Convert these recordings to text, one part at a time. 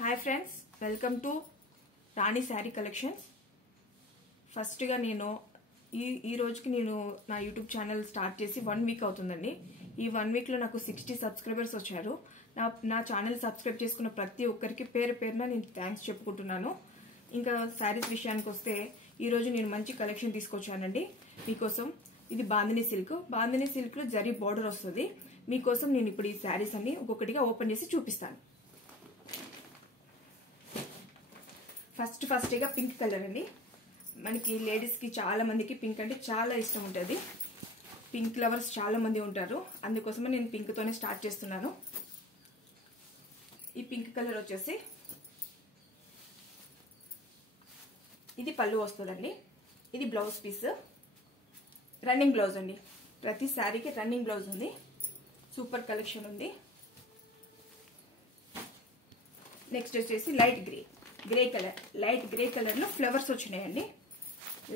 Hi friends, welcome to Rani sari collections. ఫస్ట్గా నేను ఈ రోజుకి నా యూట్యూబ్ ఛానల్ స్టార్ట్ చేసి 1 వీక్ అవుతుందండి. ఈ 1 వీక్లో నాకు 60 సబ్స్క్రైబర్స్ వచ్చారు. నా ఛానల్ సబ్స్క్రైబ్ చేసుకున్న ప్రతి ఒక్కరికి పేరున నేను థ్యాంక్స్ చెప్పుకుంటున్నాను. ఇంకా శారీస్ విషయానికి వస్తే ఈరోజు నేను మంచి కలెక్షన్ తీసుకొచ్చానండి మీకోసం. ఇది బాందిని సిల్క్లో జరీ బార్డర్ వస్తుంది. మీకోసం నేను ఇప్పుడు ఈ శారీస్ అన్ని ఒక్కొక్కటిగా ఓపెన్ చేసి చూపిస్తాను. ఫస్ట్గా పింక్ కలర్ అండి. మనకి లేడీస్కి చాలా మందికి పింక్ అంటే చాలా ఇష్టం ఉంటుంది. పింక్ లవర్స్ చాలా మంది ఉంటారు. అందుకోసమే నేను పింక్తోనే స్టార్ట్ చేస్తున్నాను. ఈ పింక్ కలర్ వచ్చేసి ఇది పళ్ళు వస్తుందండి. ఇది బ్లౌజ్ పీస్, రన్నింగ్ బ్లౌజ్ అండి. ప్రతి శారీకి రన్నింగ్ బ్లౌజ్ ఉంది. సూపర్ కలెక్షన్ ఉంది. నెక్స్ట్ వచ్చేసి లైట్ గ్రే కలర్లో ఫ్లవర్స్ వచ్చినాయండి.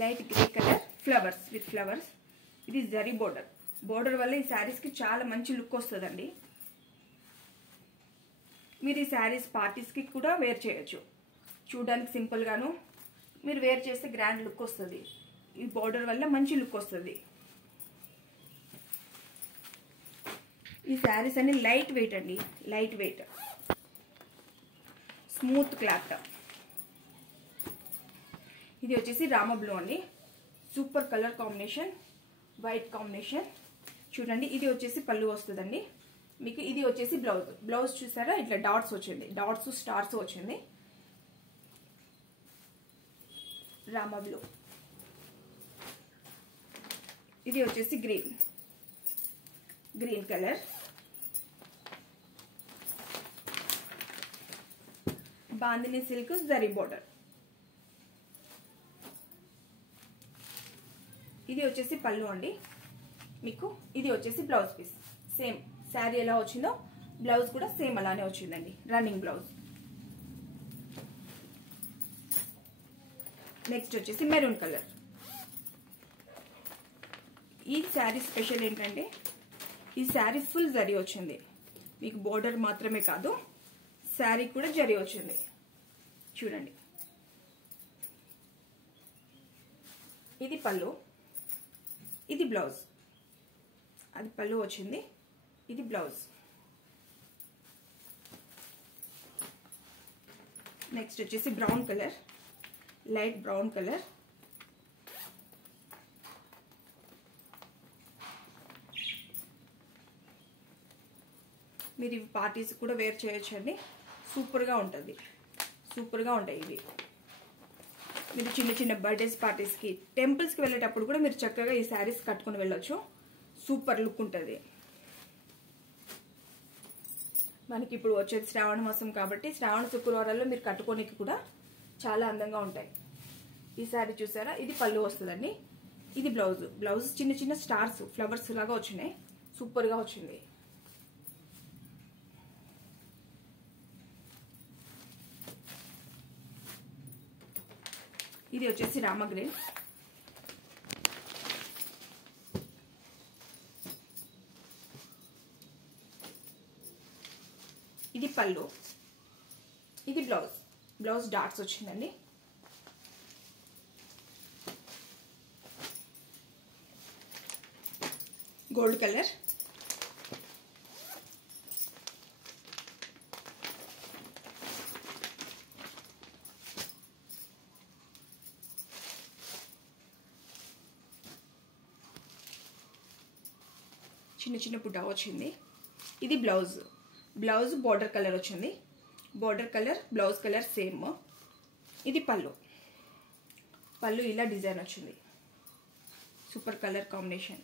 Light grey colour flowers with flowers. ఇది జరీ బోర్డర్ వల్ల ఈ శారీస్కి చాలా మంచి లుక్ వస్తుందండి. మీరు ఈ శారీస్ పార్టీస్కి కూడా వేర్ చేయొచ్చు. చూడడానికి సింపుల్గాను మీరు వేర్ చేస్తే గ్రాండ్ లుక్ వస్తుంది. ఈ బోర్డర్ వల్ల మంచి లుక్ వస్తుంది. ఈ శారీస్ అన్ని లైట్ వెయిట్ అండి. Light weight, smooth cloth. ఇది వచ్చేసి రామా బ్లూ అండి. Super colour combination, white combination. చూడండి, ఇది వచ్చేసి పళ్ళు వస్తుందండి మీకు. ఇది వచ్చేసి బ్లౌజ్ చూసారా, ఇట్లా డాట్స్ వచ్చింది, డాట్స్ స్టార్స్ వచ్చింది. రామా బ్లూ. ఇది వచ్చేసి green colour. Bandhani silk zari border. ఇది వచ్చేసి పళ్ళు అండి మీకు. ఇది వచ్చేసి బ్లౌజ్ పీస్. సేమ్ శారీ ఎలా వచ్చిందో బ్లౌజ్ కూడా సేమ్ అలానే వచ్చిందండి, రన్నింగ్ బ్లౌజ్. నెక్స్ట్ వచ్చేసి మెరూన్ కలర్. ఈ శారీ స్పెషల్ ఏంటంటే ఈ శారీ ఫుల్ జరీ వచ్చింది మీకు. బోర్డర్ మాత్రమే కాదు, శారీ కూడా జరీ వచ్చింది. చూడండి, ఇది పళ్ళు, ఇది బ్లౌజ్. అది పళ్ళు వచ్చింది, ఇది బ్లౌజ్. నెక్స్ట్ వచ్చేసి brown colour, light brown colour. మీరు ఇవి పార్టీస్ కూడా వేర్ చేయొచ్చండి. సూపర్గా ఉంటుంది, సూపర్గా ఉంటాయి ఇవి. మీరు చిన్న బర్త్డేస్ పార్టీస్కి, టెంపుల్స్కి వెళ్ళేటప్పుడు కూడా మీరు చక్కగా ఈ శారీస్ కట్టుకుని వెళ్ళొచ్చు. సూపర్ లుక్ ఉంటుంది. మనకి ఇప్పుడు వచ్చేది శ్రావణ మాసం కాబట్టి శ్రావణ శుక్రవారాల్లో మీరు కట్టుకోనికి కూడా చాలా అందంగా ఉంటాయి. ఈ శారీ చూసారా, ఇది పళ్ళు వస్తుందండి. ఇది బ్లౌజ్ చిన్న స్టార్స్ ఫ్లవర్స్ లాగా వచ్చినాయి. సూపర్గా వచ్చింది. ఇది వచ్చేసి రామా గ్రీన్. ఇది పళ్ళు, ఇది బ్లౌజ్ డాట్స్ వచ్చిందండి. Gold colour. చిన్న బుడ్డా వచ్చింది. ఇది బ్లౌజ్ బోర్డర్ కలర్ వచ్చింది. Border colour blouse colour same. ఇది పళ్ళు ఇలా డిజైన్ వచ్చింది. Super colour combination.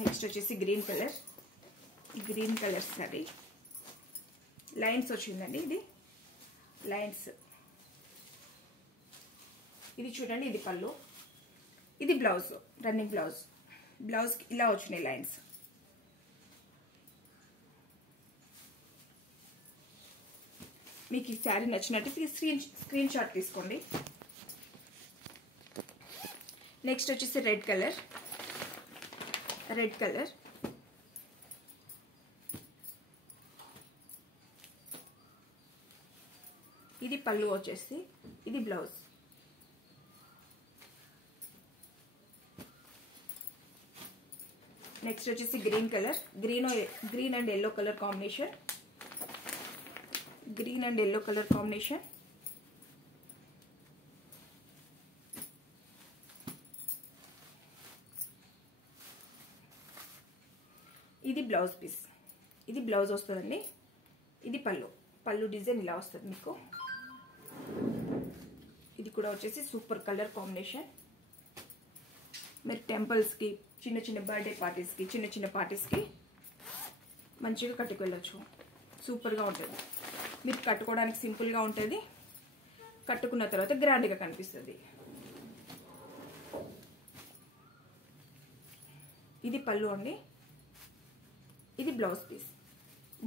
నెక్స్ట్ వచ్చేసి గ్రీన్ కలర్ సారీ. లైన్స్ వచ్చిందండి. ఇది లైన్స్. ఇది చూడండి, ఇది పళ్ళు, ఇది బ్లౌజ్, రన్నింగ్ బ్లౌజ్ ఇలా వచ్చినాయి లైన్స్. మీకు ఈ శారీ నచ్చినట్టు స్క్రీన్ షాట్ తీసుకోండి. నెక్స్ట్ వచ్చేసి రెడ్ కలర్. ఇది పళ్ళు వచ్చేసి, ఇది బ్లౌజ్. నెక్స్ట్ వచ్చేసి green colour, green and yellow colour combination. Green and yellow colour combination. ఇది బ్లౌజ్ పీస్, ఇది బ్లౌజ్ వస్తుందండి. ఇది పళ్ళు డిజైన్ ఇలా వస్తుంది మీకు. ఇది కూడా వచ్చేసి సూపర్ కలర్ కాంబినేషన్. మీరు టెంపుల్స్కి, చిన్న చిన్న బర్త్డే పార్టీస్కి, చిన్న చిన్న పార్టీస్కి మంచిగా కట్టుకెళ్ళచ్చు. సూపర్గా ఉంటుంది. మీరు కట్టుకోవడానికి సింపుల్గా ఉంటుంది, కట్టుకున్న తర్వాత గ్రాండ్గా కనిపిస్తుంది. ఇది పళ్ళు అండి. ఇది బ్లౌజ్ పీస్.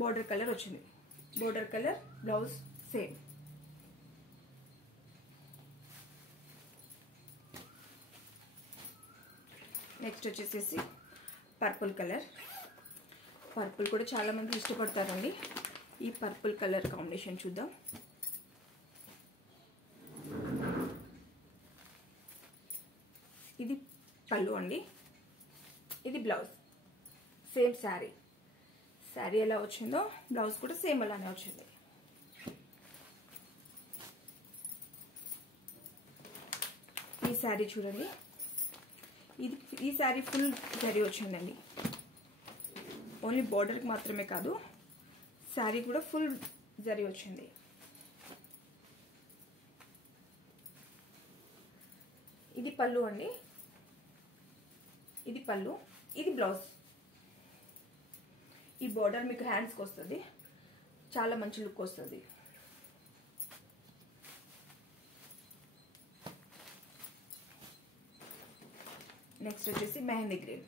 బోర్డర్ కలర్ వచ్చింది. Border colour, blouse same. Next వచ్చేసేసి పర్పుల్ కలర్. పర్పుల్ కూడా చాలా మంది ఇష్టపడతారండి. ఈ పర్పుల్ కలర్ కాంబినేషన్ చూద్దాం. ఇది పళ్ళు అండి. ఇది బ్లౌజ్. సేమ్ శారీ ఎలా వచ్చిందో బ్లౌజ్ కూడా సేమ్ అలానే వచ్చింది. ఈ శారీ చూడండి. ఈ శారీ ఫుల్ జరీ వచ్చిందండి. ఓన్లీ బోర్డర్కి మాత్రమే కాదు, శారీ కూడా ఫుల్ జరీ వచ్చింది. ఇది పళ్ళు అండి. ఇది పళ్ళు, ఇది బ్లౌజ్. ఈ బోర్డర్ మీకు హ్యాండ్స్కి వస్తుంది, చాలా మంచి లుక్ వస్తుంది. నెక్స్ట్ వచ్చేసి మెహందీ గ్రీన్.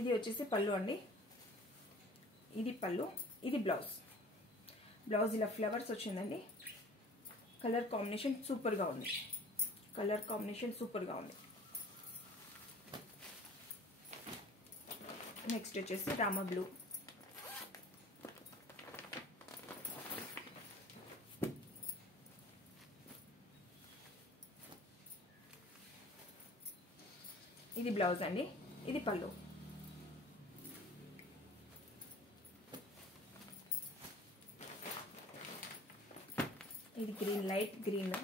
ఇది వచ్చేసి పళ్ళు అండి. ఇది పళ్ళు, ఇది బ్లౌజ్. బ్లౌజ్ ఇలా ఫ్లవర్స్ వచ్చిందండి. కలర్ కాంబినేషన్ సూపర్గా ఉంది. కలర్ కాంబినేషన్ సూపర్గా ఉంది. నెక్స్ట్ వచ్చేసి రామా బ్లూ. ఇది బ్లౌజ్ అండి. ఇది పళ్ళు. ఇది గ్రీన్, లైట్ గ్రీన్.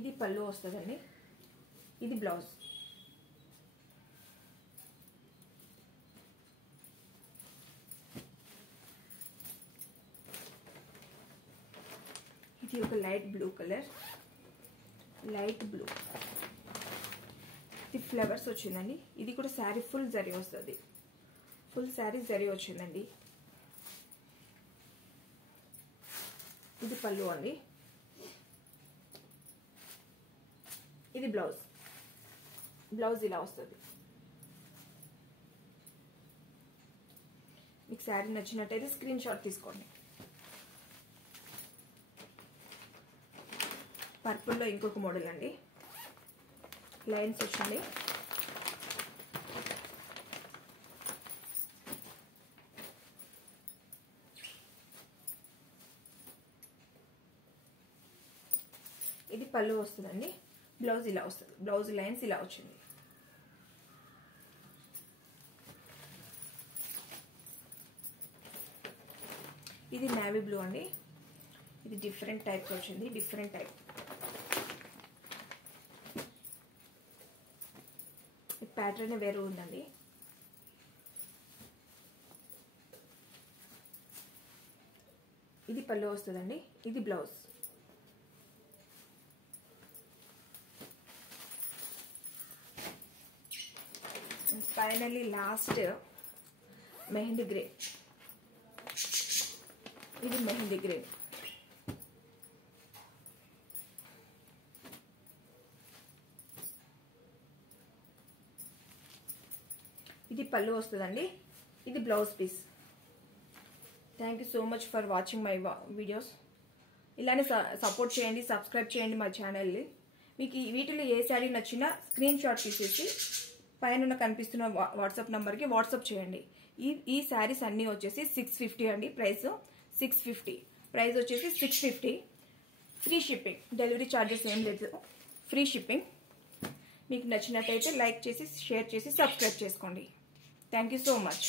ఇది పళ్ళు వస్తుందండి. ఇది బ్లౌజ్. ఇది ఒక light blue colour, light blue. ఇది ఫ్లవర్స్ వచ్చిందండి. ఇది కూడా శారీ ఫుల్ జరీ వస్తుంది. ఫుల్ శారీ జరీ వచ్చిందండి. ఇది పళ్ళు అండి. ఇది బ్లౌజ్. బ్లౌజ్ ఇలా వస్తుంది. మీకు శారీ నచ్చినట్టయితే స్క్రీన్ షాట్ తీసుకోండి. పర్పుల్లో ఇంకొక మోడల్ అండి. లైన్స్ వచ్చింది. ఇది పళ్ళు వస్తుందండి. బ్లౌజ్ ఇలా వస్తుంది. బ్లౌజ్ లైన్స్ ఇలా వచ్చింది. ఇది నేవీ బ్లూ అండి. ఇది డిఫరెంట్ టైప్స్ వచ్చింది. Different type. ప్యాటర్న్ వేరు ఉందండి. ఇది పళ్ళు వస్తుందండి. ఇది blouse. Finally last mehndi grey. ఇది మెహందీ గ్రే. ఇది పళ్ళు వస్తుందండి. ఇది blouse piece. Thank you so much for watching my videos. ఇలానే సపోర్ట్ చేయండి, సబ్స్క్రైబ్ చేయండి మా ఛానల్ని. మీకు వీటిలో ఏ శారీ నచ్చినా స్క్రీన్ షాట్ తీసేసి పైన కనిపిస్తున్న వాట్సాప్ నెంబర్కి వాట్సాప్ చేయండి. ఈ శారీస్ అన్నీ వచ్చేసి 650 అండి. ప్రైస్ 650. ప్రైస్ వచ్చేసి 650. ఫ్రీ షిప్పింగ్, డెలివరీ ఛార్జెస్ ఏం లేదు, ఫ్రీ షిప్పింగ్. మీకు నచ్చినట్టయితే లైక్ చేసి, షేర్ చేసి, సబ్స్క్రైబ్ చేసుకోండి. Thank you so much.